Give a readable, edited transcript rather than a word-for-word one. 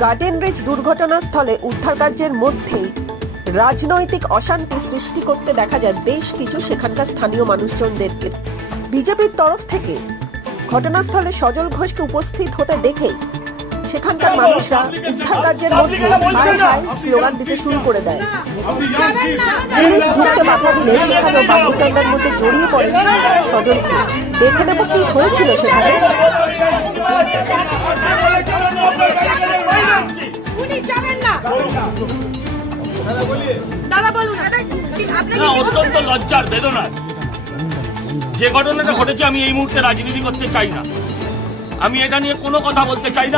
Garden rich দুর্ঘটনাস্থলে উদ্ধার কার্যের মধ্যেই রাজনৈতিক অশান্তি সৃষ্টি করতে দেখা যায় বেশ কিছু সেখানকার স্থানীয় মানুষজনদেরকে। বিজেপির তরফ থেকে ঘটনাস্থলে সজল ঘোষকে উপস্থিত হতে দেখে সেখানকার মানুষরা উদ্ধার কার্যের মধ্যে হাই হাই স্লোগান দিতে শুরু করে দেয়। ঘুরতে বাধা দিলে সেখানে বাবুটান্ডার মধ্যে জড়িয়ে পড়ে সজল ঘোষ। দেখে নেব কি হয়েছিল সেখানে। অত্যন্ত লজ্জার বেদনা যে ঘটনাটা ঘটেছে। আমি এই মুহূর্তে রাজনীতি করতে চাই না, আমি এটা নিয়ে কোনো কথা বলতে চাই না।